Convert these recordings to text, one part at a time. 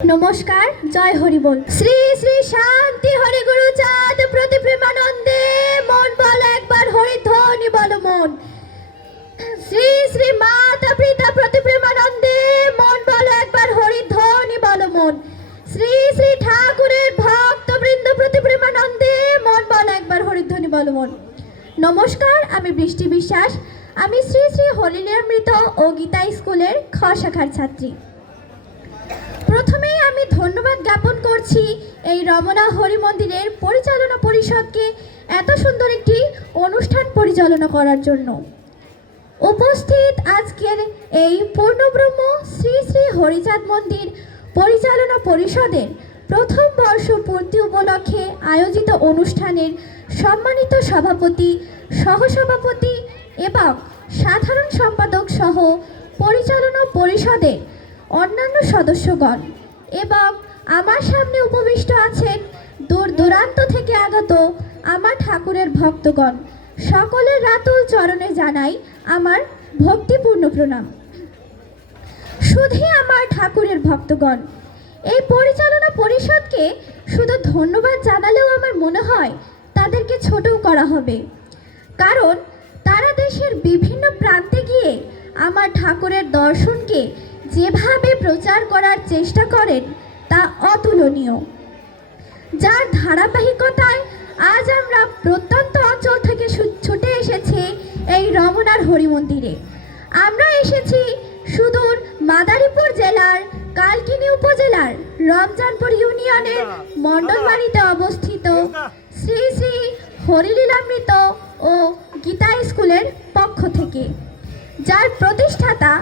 নমস্কার, জয় হরি বল। শ্রী শ্রী শান্তি হরি গুরু চাঁদ প্রতি প্রেমানন্দে মন বল একবার হরি ধ্বনি বল মন। শ্রী শ্রী মাতা পিতা প্রতি প্রেমানন্দে মন বল একবার হরি ধ্বনি বল মন। শ্রী শ্রী ঠাকুরের ভক্ত বৃন্দ প্রতি প্রেমানন্দে মন বল একবার হরিধ্বনি বল মন। নমস্কার, আমি বৃষ্টি বিশ্বাস। আমি শ্রী শ্রী হলিলীলামৃত ও গীতা স্কুলের খ শাখার ছাত্রী। প্রথমেই আমি ধন্যবাদ জ্ঞাপন করছি এই রমনা হরি মন্দিরের পরিচালনা পরিষদকে এত সুন্দর একটি অনুষ্ঠান পরিচালনা করার জন্য। উপস্থিত আজকের এই পূর্ণব্রহ্ম শ্রী শ্রী হরিচাঁদ মন্দির পরিচালনা পরিষদের প্রথম বর্ষ পূর্তি উপলক্ষে আয়োজিত অনুষ্ঠানের সম্মানিত সভাপতি, সহসভাপতি এবং সাধারণ সম্পাদক সহ পরিচালনা পরিষদের অন্যান্য সদস্যগণ। এবং আমার সামনে উপবিষ্ট আছেন দূর দূরান্ত থেকে আগত আমার ঠাকুরের ভক্তগণ। সকলের রাতুল চরণে জানাই আমার ভক্তিপূর্ণ প্রণাম। শুধুই আমার ঠাকুরের ভক্তগণ। এই পরিচালনা পরিষদকে শুধু ধন্যবাদ জানালেও আমার মনে হয় তাদেরকে ছোটও করা হবে। কারণ তারা দেশের বিভিন্ন প্রান্তে গিয়ে আমার ঠাকুরের দর্শনকে যেভাবে প্রচার করার চেষ্টা করেন, তা অতুলনীয়। যার ধারাবাহিকতায় আজ আমরা প্রত্যন্ত অঞ্চল থেকে ছুটে এসেছি এই রমনার হরি মন্দিরে আমরা এসেছি সুদূর মাদারীপুর জেলার কালকিনি উপজেলার রমজানপুর ইউনিয়নের মণ্ডলবাড়িতে অবস্থিত শ্রী শ্রী হরিলীলামৃত ও গীতা স্কুলের পক্ষ থেকে। যার প্রতিষ্ঠাতা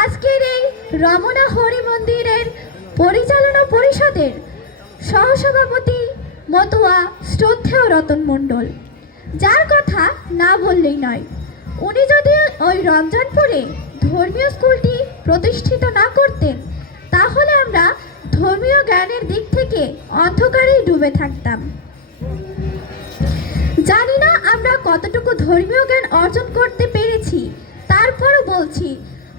আজকের এই রমনা হরি মন্দিরের পরিচালনা পরিষদের সহসভাপতি মতুয়া শ্রদ্ধেয় রতন মণ্ডল। যার কথা না বললেই নয়, উনি যদি ওই রমজানপুরে ধর্মীয় স্কুলটি প্রতিষ্ঠিত না করতেন, তাহলে আমরা ধর্মীয় জ্ঞানের দিক থেকে অন্ধকারেই ডুবে থাকতাম। জানি না আমরা কতটুকু ধর্মীয় জ্ঞান অর্জন করতে পেরেছি, তারপরও বলছি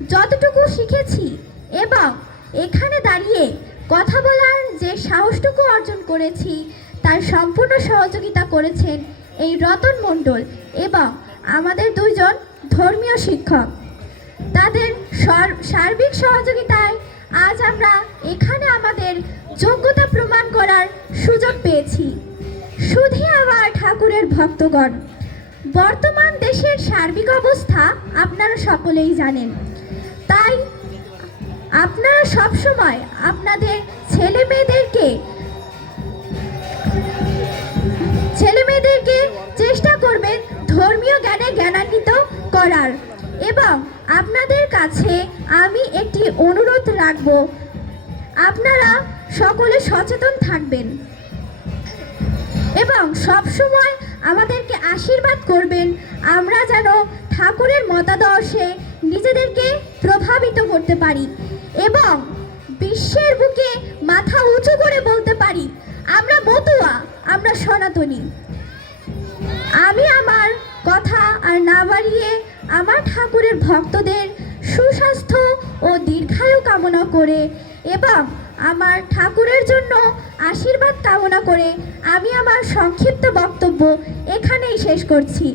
যতটুকু শিখেছি এবং এখানে দাঁড়িয়ে কথা বলার যে সাহসটুকু অর্জন করেছি, তার সম্পূর্ণ সহযোগিতা করেছেন এই রতন মণ্ডল এবং আমাদের দুইজন ধর্মীয় শিক্ষক। তাদের সর- সার্বিক সহযোগিতায় আজ আমরা এখানে আমাদের যোগ্যতা প্রমাণ করার সুযোগ পেয়েছি। শুধু আবার ঠাকুরের ভক্তগণ। বর্তমান দেশের সার্বিক অবস্থা আপনারা সকলেই জানেন। তাই আপনারা সবসময় আপনাদের ছেলে মেয়েদেরকে ছেলে মেয়েদেরকে চেষ্টা করবেন ধর্মীয় জ্ঞানে জ্ঞানান্বিত করার। এবং আপনাদের কাছে আমি একটি অনুরোধ রাখব। আপনারা সকলে সচেতন থাকবেন। এবং সব সময় আমাদেরকে আশীর্বাদ করবেন। আমরা যেন ঠাকুরের মতাদর্শে নিজেদেরকে প্রভাবিত করতে পারি এবং বিশ্বের বুকে মাথা উঁচু করে বলতে পারি, আমরা মতুয়া, আমরা সনাতনী। আমি আমার কথা আর না বাড়িয়ে আমার ঠাকুরের ভক্তদের সুস্বাস্থ্য ও দীর্ঘায়ু কামনা করে এবং আমার ঠাকুরের জন্য আশীর্বাদ কামনা করে আমি আমার সংক্ষিপ্ত বক্তব্য এখানেই শেষ করছি।